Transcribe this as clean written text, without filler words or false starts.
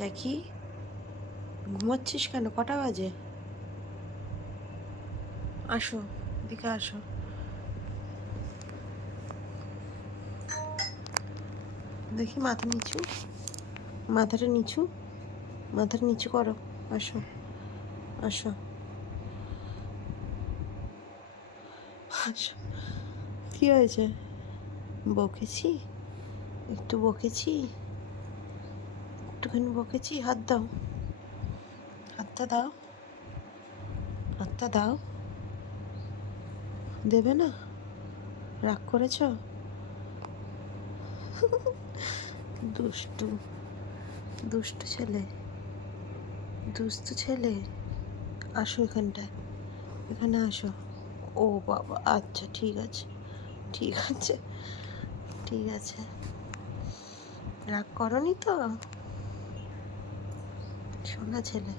দেখি, ঘুমাচ্ছিস কেন? কটা বাজে? আসো, এদিকে আসো। দেখি মাথা নিচু, মাথাটা নিচু, মাথাটা নিচু করো। আসো, আসো, আসো। কি হয়েছে? বকেছি? একটু বকেছি? একটুখানি বকেছি? হাত দাও, হাতটা দাও, হাতটা দাও। দেবে না? রাগ করেছ? দুষ্টু, দুষ্টু ছেলে, দুষ্টু ছেলে। আসো এখানটায়, এখানে আসো। ও বাবা, আচ্ছা ঠিক আছে, ঠিক আছে, ঠিক আছে। রাগ করনি তো? সোনা ছেলে।